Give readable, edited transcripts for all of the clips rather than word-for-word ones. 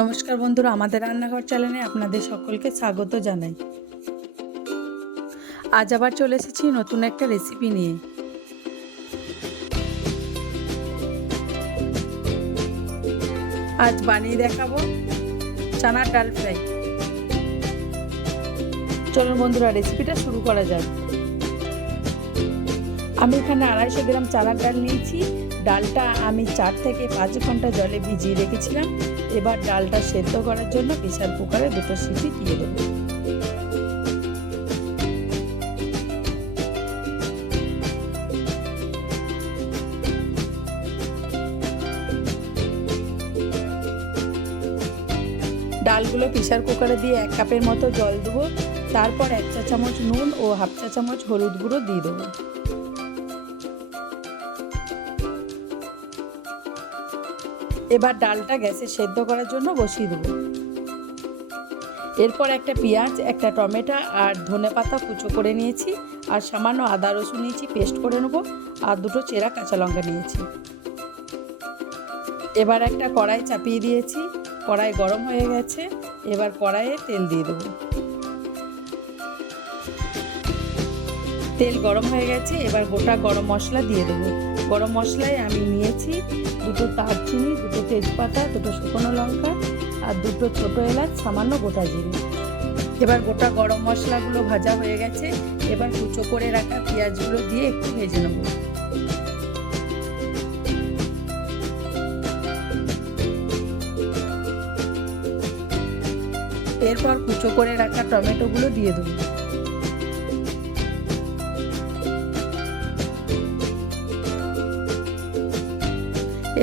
নমস্কার বন্ধুরা, আমাদের রান্নাঘর চ্যানেলে আপনাদের সকলকে স্বাগত জানাই। আজ আবার চলে এসেছি নতুন একটা রেসিপি নিয়ে। আজ বানিয়ে দেখাবো চানার ডাল ফ্রাই। চলুন বন্ধুরা, রেসিপিটা শুরু করা যাক। আমি এখানে 250 গ্রাম চানার ডাল নিয়েছি। ডালটা আমি 4 থেকে 5 ঘন্টা জলে ভিজিয়ে রেখেছিলাম। এবার ডালটা সেদ্ধ করার জন্য প্রেসার কুকারে 2 সিটি দিয়ে দেবো। ডালগুলো প্রেসার কুকারে দিয়ে 1 কাপের মতো জল দেবো। তারপর 1 চা চামচ নুন ও হাফ চা চামচ হলুদ গুঁড়ো দিয়ে দেবো। এবার ডালটা গ্যাসে সেদ্ধ করার জন্য বসিয়ে দেবো। এরপর একটা পেঁয়াজ, একটা টমেটো আর ধনেপাতা কুচো করে নিয়েছি, আর সামান্য আদা রসুন নিয়েছি, পেস্ট করে নেবো, আর 2 চেরা কাঁচা লঙ্কা নিয়েছি। এবার একটা কড়াই চাপিয়ে দিয়েছি। কড়াই গরম হয়ে গেছে। এবার কড়াইয়ে তেল দিয়ে দেবো। তেল গরম হয়ে গেছে। এবার গোটা গরম মশলা দিয়ে দেবো। গরম মশলায় আমি নিয়েছি 2 দারচিনি, 2 তেজপাতা, 2 শুকনো লঙ্কা আর 2 ছোট এলাচ, সামান্য গোটা জিরে। এবার গোটা গরম মশলাগুলো ভাজা হয়ে গেছে। এবার কুচো করে রাখা পেঁয়াজগুলো দিয়ে একটু ভেজে নেব। এরপর কুচো করে রাখা টমেটোগুলো দিয়ে দেবো।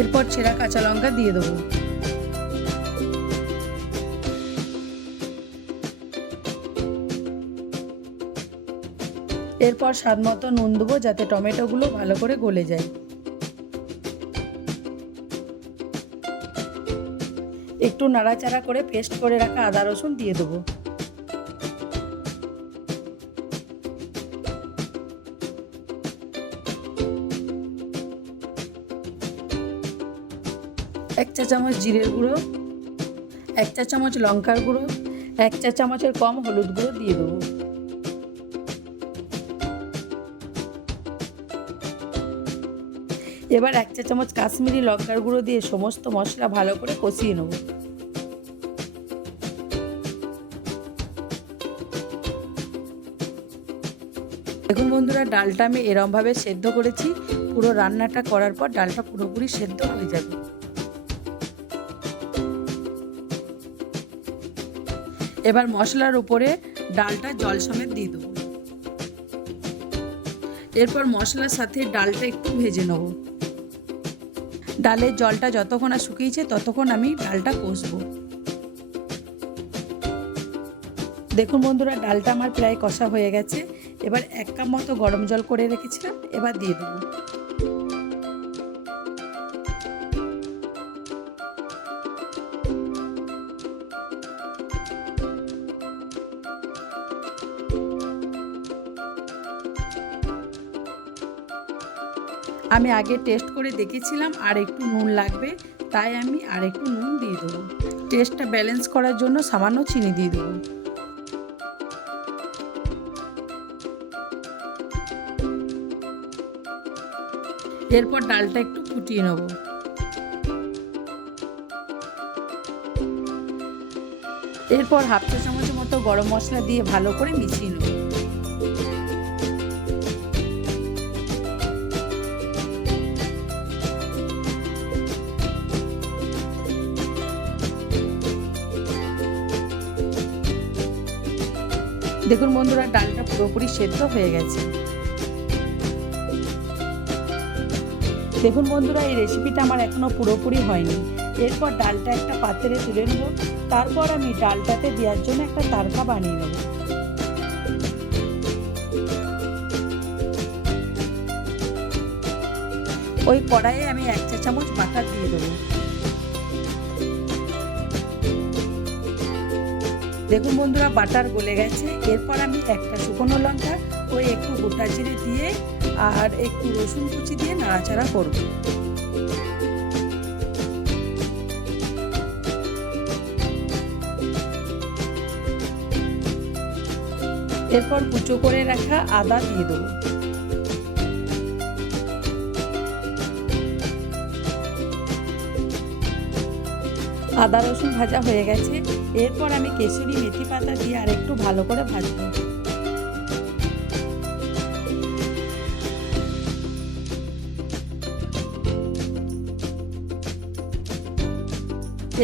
এরপর ছেঁড়া কাঁচা লঙ্কা দিয়ে দেবো। এরপর স্বাদ মতো নুন দেবো, যাতে টমেটোগুলো ভালো করে গলে যায়। একটু নাড়াচাড়া করে পেস্ট করে রাখা আদা রসুন দিয়ে দেবো। এক চা চামচ জিরের গুঁড়ো, 1 চা চামচ লঙ্কার গুঁড়ো, 1 চা চামচের কম হলুদ গুঁড়ো দিয়ে দেবো। এবার 1 চা চামচ কাশ্মীরি লঙ্কার গুঁড়ো দিয়ে সমস্ত মশলা ভালো করে কষিয়ে নেব। দেখুন বন্ধুরা, ডালটা আমি এরমভাবে সেদ্ধ করেছি। পুরো রান্নাটা করার পর ডালটা পুরোপুরি সেদ্ধ হয়ে যাবে। এবার মশলার উপরে ডালটা জল সমেত দিয়ে দেবো। এরপর মশলার সাথে ডালটা একটু ভেজে নেব। ডালের জলটা যতক্ষণ না শুকিয়েছে ততক্ষণ আমি ডালটা কষবো। দেখুন বন্ধুরা, ডালটা আমার প্রায় কষা হয়ে গেছে। এবার 1 কাপ মতো গরম জল করে রেখেছিলাম, এবার দিয়ে দেবো। আমি আগে টেস্ট করে দেখেছিলাম আর একটু নুন লাগবে, তাই আমি আর একটু নুন দিয়ে দেবো। টেস্টটা ব্যালেন্স করার জন্য সামান্য চিনি দিয়ে দেবো। এরপর ডালটা একটু ফুটিয়ে নেব। এরপর হাফ চা চামচের মতো গরম মশলা দিয়ে ভালো করে মিশিয়ে নেব। দেখুন বন্ধুরা, ডালটা পুরোপুরি সেদ্ধ হয়ে গেছে। দেখুন বন্ধুরা, এই রেসিপিটা আমার এখনো পুরোপুরি হয়নি। এরপর ডালটা একটা পাত্রে তুলে নেব। তারপর আমি ডালটাতে দেওয়ার জন্য একটা তারকা বানিয়ে নেব। ওই কড়াইয়ে আমি 1 চা চামচ বাটার দিয়ে দেবো। দেখুন বন্ধুরা, বাটার গলে গেছে। এরপর আমি একটা শুকনো লঙ্কা ও একটু গোটা জিরে দিয়ে আর একটু রসুন কুচি দিয়ে নাড়াচাড়া করব। এরপর কুচো করে রাখা আদা দিয়ে দেবো। আদা রসুন ভাজা হয়ে গেছে। এরপর আমি কেশরি মেথি পাতা দিয়ে আর একটু ভালো করে ভাজবো।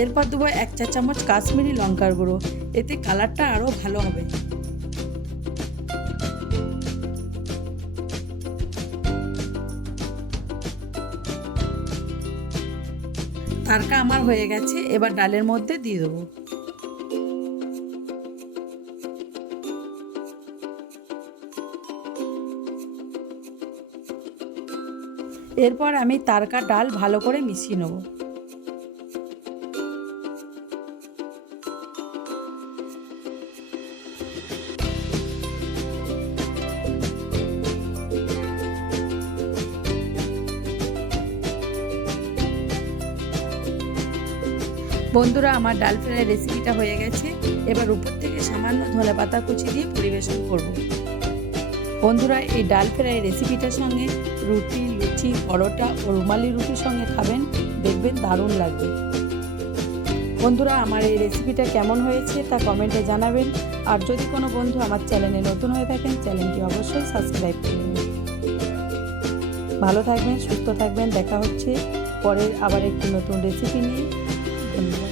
এরপর দেবো 1 চা চামচ কাশ্মীরি লঙ্কার গুঁড়ো, এতে কালারটা আরও ভালো হবে। তড়কা আমার হয়ে গেছে, এবার ডালের মধ্যে দিয়ে দেবো। এরপর আমি তড়কা ডাল ভালো করে মিশিয়ে নেব। বন্ধুরা, আমার ডাল ফ্রাই রেসিপিটা হয়ে গেছে। এবার উপর থেকে সামান্য ধনে পাতা কুচি দিয়ে পরিবেশন করব। বন্ধুরা, এই ডাল ফ্রাই রেসিপিটার সঙ্গে রুটি, লুচি, পরোটা ও রুমালি রুটির সঙ্গে খাবেন, দেখবেন দারুণ লাগবে। বন্ধুরা, আমার এই রেসিপিটা কেমন হয়েছে তা কমেন্টে জানাবেন। আর যদি কোনো বন্ধু আমার চ্যানেলে নতুন হয়ে থাকেন, চ্যানেলটি অবশ্যই সাবস্ক্রাইব করবেন। ভালো থাকবেন, সুস্থ থাকবেন। দেখা হচ্ছে পরের আবার একটি নতুন রেসিপি নিয়ে। ধন্যবাদ।